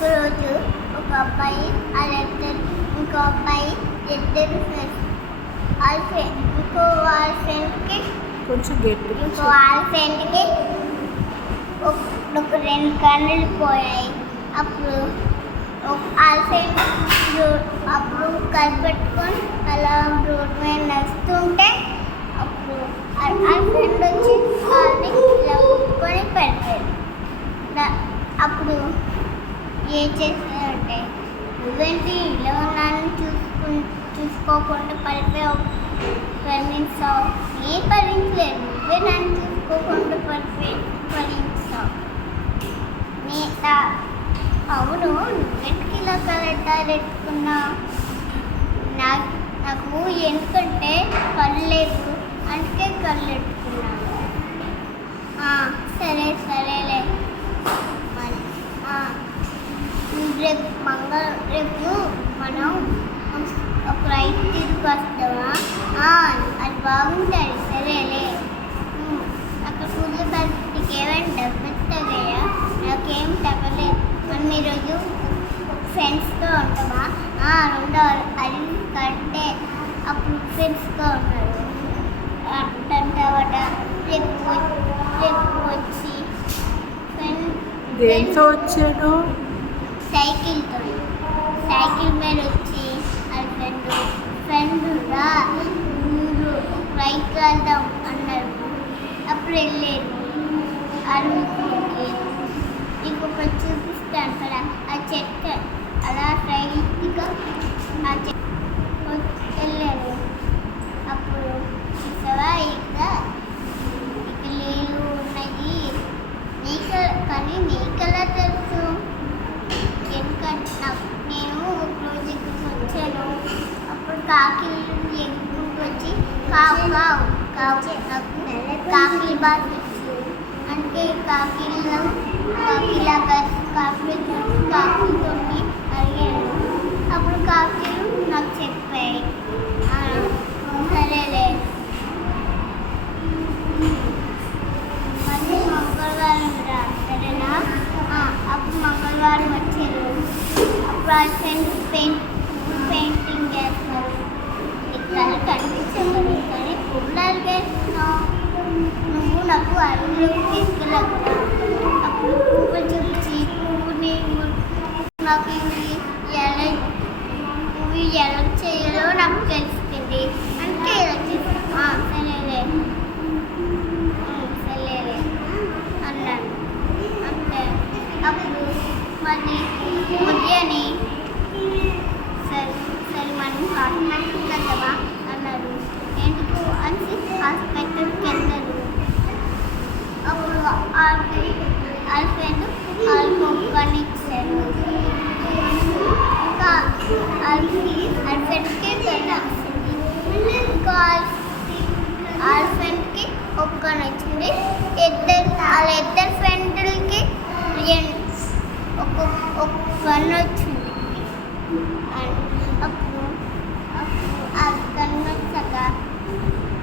ఒకరోజు ఒక అబ్బాయి వాళ్ళిద్దరు ఇంకో అబ్బాయి ఇద్దరు ఫ్రెండ్స్ వాళ్ళ ఫ్రెండ్ ఇంకో వాళ్ళ ఫ్రెండ్కి కొంచెం గట్టి ఇంకో వాళ్ళ ఫ్రెండ్కి ఒక రెండు కన్నులు పోయాయి. అప్పుడు ఒక- వాళ్ళ ఫ్రెండ్ రోడ్ అప్పుడు కనిపెట్టుకొని అలా రోడ్ మీద నడుస్తుంటే అప్పుడు వాళ్ళ వాళ్ళ ఫ్రెండ్ వచ్చి వాళ్ళని ఇలా ముట్టుకొని పెడతాడు దా- అప్పుడు ఏం చేస్తుందంటే నువ్వేంటి ఇలా ఉన్నాను చూసుకు చూసుకోకుండా పడిపోయావు? పరిణించావు నీ భరించలేదు నువ్వే నన్ను చూసుకోకుండా పడిపోయి భరించావు నేత అవును నువ్వెందుకు ఇలా కలెట్టాలెట్టుకున్నావు నాకు నాకు ఎందుకంటే కళ్ళు లేదు అందుకే కళ్ళు ఎట్టుకున్నాను ఆ, సరే సరేలే మరి ఆ, రేపు మంగళ రేపు మనం ఒక రైట్ తిరిగి వస్తావా? అది బాగుంటుంది. సరేలే. అక్కడ పూజ పరిస్థితికి ఏమైనా డబ్బులు నాకేం తగ్గలేదు. మనం ఈరోజు ఫ్రెండ్స్తో ఉంటామా? ఆ, రెండో అది కంటే అప్పుడు ఫ్రెండ్స్తో ఉన్నారు అంటావట రేపు రేపు వచ్చి ఫ్రెండ్ దేంతో వచ్చాడు? సైకిల్ వచ్చి వాళ్ళ ఫ్రెండ్ ఫ్రెండ్ రా ఊరు రైతు వెళ్దాం అన్నారు అప్పుడు వెళ్ళారు అరువుకి ఇంకొకటి చూపిస్తాను కదా ఆ చెట్టు అలా అప్పుడు కాకిలు ఎగురుకుంటూ వచ్చి కావు కావు కావు నాకు కాకిలు బాగా తెలుసు అంటే కాకిలు కాకిలాగా కాకిలు కాకులతో అడిగాను అప్పుడు కాకిలు నువ్వు తీసుకెళ్ళకు అప్పుడు పువ్వులు చూపించి పువ్వుని నాకు ఎలా పువ్వు ఎలా చేయాలో నాకు తెలుస్తుంది అంటే ఇలా సరేలే సరేలే అన్నాను అంటే అప్పుడు మళ్ళీ ఉదయాన్ని సరే సరే మనం హాస్పిటల్కి అన్నారు ఎందుకు అని హాస్పిటల్కి వెళ్ళారు అప్పుడు వాళ్ళ ఫ్రెండ్ వాళ్ళకి ఒక్కని ఇచ్చారు ఇంకా వాళ్ళకి వాళ్ళ ఫ్రెండ్కి వచ్చింది ఇంకా వాళ్ళ ఫ్రెండ్కి ఒక్కని వచ్చింది ఇద్దరు ఫ్రెండ్లకి ఒక ఒక వన్ వచ్చింది. అండ్ అప్పుడు అప్పుడు ఆ గన్ వచ్చాక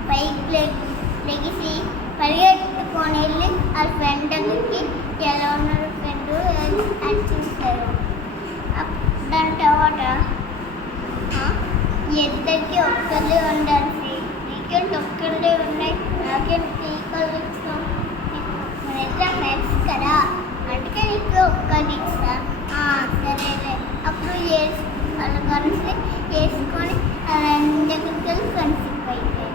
పైకి లెగిసి పరిగెత్తుకొని వెళ్ళి ఆ ఫ్రెండ్కి ఎలా ఉన్నారు ఫ్రెండ్ అని చూస్తారు దాని తర్వాత ఇద్దరికి ఒక్కళ్ళే ఉండాలి. నీకేంటి ఒక్కళ్ళే ఉన్నాయి? నాకేంటి? పరీక్ష సరేలే అప్పుడు వేసు అలా కలిసి వేసుకొని అలా దగ్గరికి వెళ్ళి ఫ్రెండ్షిప్ అయిపోయింది